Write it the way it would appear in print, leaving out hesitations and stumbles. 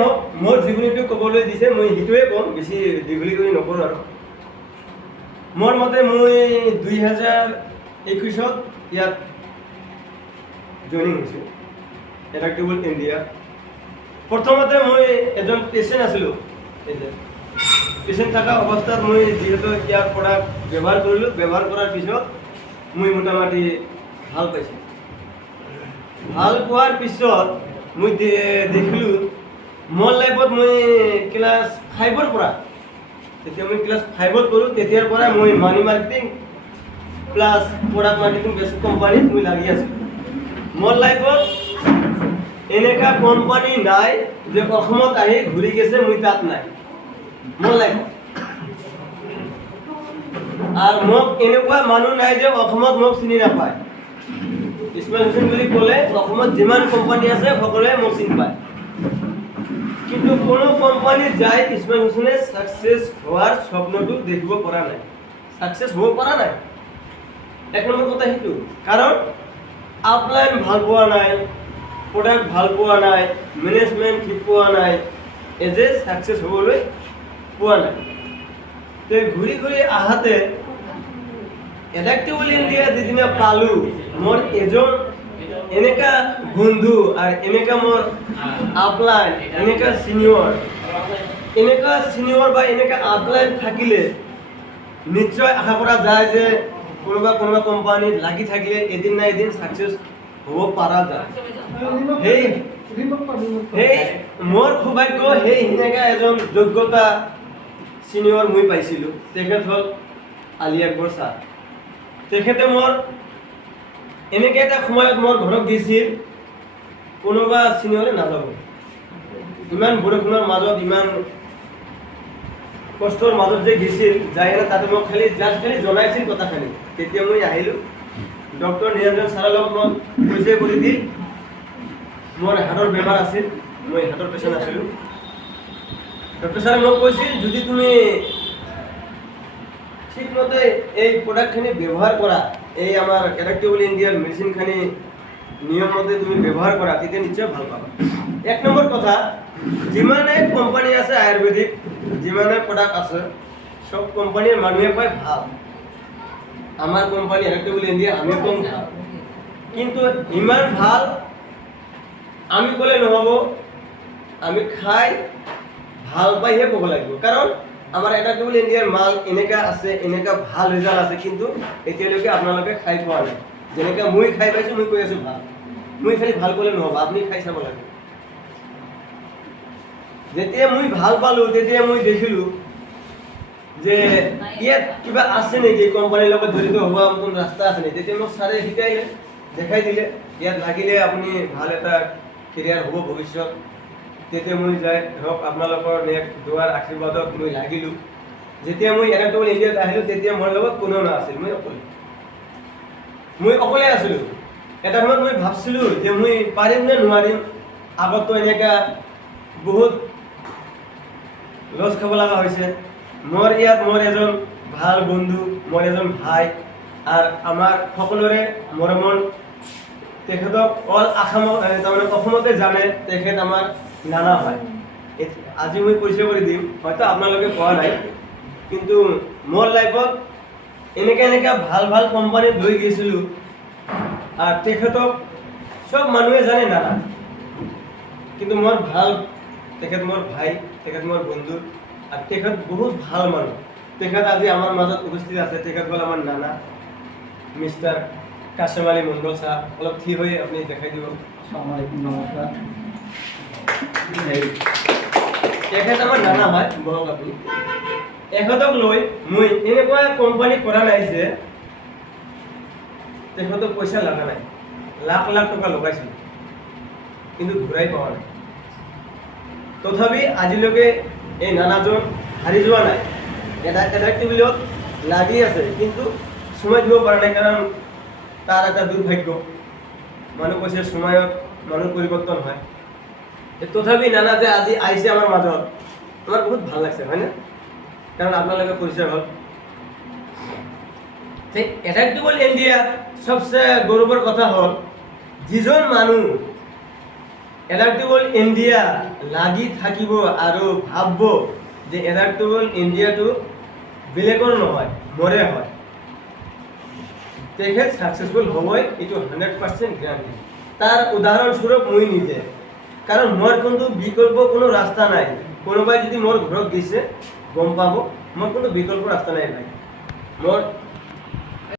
হওক মোৰ জীৱনীটো ক'বলৈ দিছে মই সেইটোৱে ক'ম, বেছি দীঘলী কৰি নকৰোঁ আৰু। মোৰ মতে মই 2021 ইয়াত জইনিং হৈছোঁ এডাপ্টেবল ইণ্ডিয়া। প্ৰথমতে মই এজন পেচেণ্ট আছিলোঁ। পেচেণ্ট থকা অৱস্থাত মই যিহেতু ইয়াৰ প্ৰডাক্ট ব্যৱহাৰ কৰিলোঁ, ব্যৱহাৰ কৰাৰ পিছত মই মোটামুটি ভাল পাইছোঁ। ভাল পোৱাৰ পিছত মই দেখিলোঁ মোৰ লাইফত মই ক্লাছ 5ৰ পৰা, যেতিয়া মই ক্লাছ 5ত পঢ়োঁ তেতিয়াৰ পৰা মই মানি marketing plus product marketing best কোম্পানীত মই লাগি আছোঁ। মোৰ লাইফত এনেকুৱা কোম্পানী নাই যে অসমত আহি ঘূৰি গৈছে মই তাত নাই মোৰ লাইফত। আৰু মোক এনেকুৱা মানুহ নাই যে অসমত মোক চিনি নাপায়। ইছমাইল হুছেইন বুলি ক'লে অসমত যিমান কোম্পানী আছে সকলোৱে মোক চিনি পায়, কিন্তু কোনো কোম্পানীত যাই ইছমাইল হুছেইনে ছাকচেছ হোৱাৰ স্বপ্নটো দেখিব পৰা নাই, ছাকচেছ হ'ব পৰা নাই। এক নম্বৰ কথা সেইটো, কাৰণ আপলাইন ভাল পোৱা নাই, প্ৰডাক্ট ভাল পোৱা নাই, মেনেজমেণ্ট ঠিক পোৱা নাই, এজে ছাকচেছ হ'বলৈ পোৱা নাই। তে ঘূৰি ঘূৰি আহাতে এডাপ্টেবল ইণ্ডিয়া যিদিনা পালোঁ, মোৰ এজন এনেকা বন্ধু আর এনেকা মোর আপলাইন এনেকা সিনিয়র বা এনেকা আপলাইন থাকিলে নিশ্চয় আশা করা যায় যে কোনোবা কোনোবা কোম্পানিত লাগি থাকিলে এদিন না এদিন সাকসেস হ'ব পাৰা যায়। সেই মোৰ সৌভাগ্য সেই সেনেকা এজন যোগ্যতা সিনিয়ৰ মই পাইছিলোঁ। তেখেত হ'ল আলী আকবৰ ছাৰ। তেখেতে মোৰ এনেকৈ এটা সময়ত মোৰ ঘৰত গৈছিল, কোনোবা চিনিয়ৰে নাযাব, ইমান বৰষুণৰ মাজত ইমান কষ্টৰ মাজত যে গৈছিল, যাই কিনে তাতে মোক খালি জনাইছিল কথাখিনি। তেতিয়া মই আহিলোঁ, ডক্টৰ নিৰঞ্জন ছাৰৰ লগত মোক পৰিচয় কৰি দি, মোৰ হাতৰ বেমাৰ আছিল, মই হাতৰ পেচেণ্ট আছিলোঁ। ডক্টৰ ছাৰে মোক কৈছিল যদি তুমি ঠিকমতে এই প্ৰডাক্টখিনি ব্যৱহাৰ কৰা, এই আমাৰ এডাপ্টেবল ইণ্ডিয়াৰ মেডিচিনখিনি নিয়মমতে তুমি ব্যৱহাৰ কৰা, তেতিয়া নিশ্চয় ভাল পাবা। এক নম্বৰ কথা, যিমানে কোম্পানী আছে আয়ুৰ্বেদিক, যিমানে প্ৰডাক্ট আছে সব কোম্পানীৰ মানুহে কয় ভাল, আমাৰ কোম্পানী এডাপ্টেবল ইণ্ডিয়া আমি কম ভাল, কিন্তু ইমান ভাল আমি ক'লে নহ'ব, আমি খাই ভাল পাইহে ক'ব লাগিব। কাৰণ আমাৰ এডাপ্টেবল ইণ্ডিয়াৰ মাল এনেকা আছে, এনেকা ভাল ৰিজাল্ট আছে, কিন্তু এতিয়ালৈকে আপোনালোকে খাই পোৱা নাই। যেনেকৈ মই খাই পাইছোঁ, মই কৈ আছোঁ ভাল, মই খালি ভাল ক'লে নহ'ব, আপুনি খাই চাব লাগে। যেতিয়া মই ভাল পালোঁ তেতিয়া মই দেখিলোঁ যে ইয়াত কিবা আছে নেকি, কোম্পানীৰ লগত জড়িত হোৱা কোনো ৰাস্তা আছে নেকি। তেতিয়া মোক ছাৰে শিকাইলে, দেখাই দিলে, ইয়াত লাগিলে আপুনি ভাল এটা কেৰিয়াৰ হ'ব ভৱিষ্যত। তেতিয়া মই যাই ধৰক আপোনালোকৰ নেক্সট দুৱাৰ আশীৰ্বাদত মই লাগিলোঁ। যেতিয়া মই এডাপ্টেবল ইণ্ডিয়াত আহিলোঁ তেতিয়া মোৰ লগত কোনো নাছিল, মই অকলে আছিলোঁ। এটা সময়ত মই ভাবছিলোঁ যে মই পাৰিম নে নোৱাৰিম, আগততো এনেকা বহুত লছ খাব লগা হৈছে। মোৰ ইয়াত মোৰ এজন ভাল বন্ধু, মোৰ এজন ভাই, আৰু আমাৰ সকলোৰে মৰমৰ তেখেতক অল আসামত তাৰমানে অসমতে জানে, তেখেত আমাৰ নানা হয়। আজি মই পৰিচয় কৰি দিম, হয়তো আপোনালোকে পোৱা নাই, কিন্তু মোৰ লাইফত এনেকা ভাল ভাল কোম্পানীত লৈ গৈছিলোঁ, আৰু তেখেতক সব মানুহে জানে নানা, কিন্তু মোৰ ভাল, তেখেত মোৰ ভাই, তেখেত মোৰ বন্ধু, আৰু তেখেত বহুত ভাল মানুহ। তেখেত আজি আমাৰ মাজত উপস্থিত আছে। তেখেত হ'ল আমাৰ নানা মিষ্টাৰ কাশেম আলী মণ্ডল ছাৰ। অলপ থিৰ হৈ আপুনি দেখাই দিব। নমস্কাৰ। তেখেত আমাৰ নানা হয়, বহক আপুনি। এখেতক লৈ মই এনেকুৱা কোম্পানী কৰা নাই যে তেখেতক পইচা লগা নাই, লাখ লাখ টকা লগাইছিল, কিন্তু ঘূৰাই পোৱা নাই। তথাপি আজিলৈকে এই নানাজন হাৰি যোৱা নাই, এডাপ্টেবলত লাগি আছে, কিন্তু সময় দিব পৰা নাই, কাৰণ তাৰ এটা দুৰ্ভাগ্য। মানুহ কৈছে সময়ত মানুহ পৰিৱৰ্তন হয়। তথাপি নানা যে আজি আহিছে আমাৰ মাজত, আমাৰ বহুত ভাল লাগছে, হয়নে? কাৰণ আপোনালোকে পৰিচয় হ'ল। এডাপ্টেবল ইণ্ডিয়া সবচে গৌৰৱৰ কথা হ'ল, যিজন মানুহ এডাপ্টেবল ইণ্ডিয়া লাগি থাকিব আৰু ভাবিব যে এডাপ্টেবল ইণ্ডিয়াটো বেলেগৰ নহয় মৰে হয়, তেখেত ছাকচেছফুল হ'বই, এইটো 100% গ্যাৰাণ্টি। তাৰ উদাহৰণস্বৰূপ মই নিজে, কাৰণ মোৰ কিন্তু বিকল্প কোনো ৰাস্তা নাই। কোনোবাই যদি মোৰ ঘৰত গৈছে গম পাব, মোৰ কোনো বিকল্প ৰাস্তা নাই ভাই। মোৰ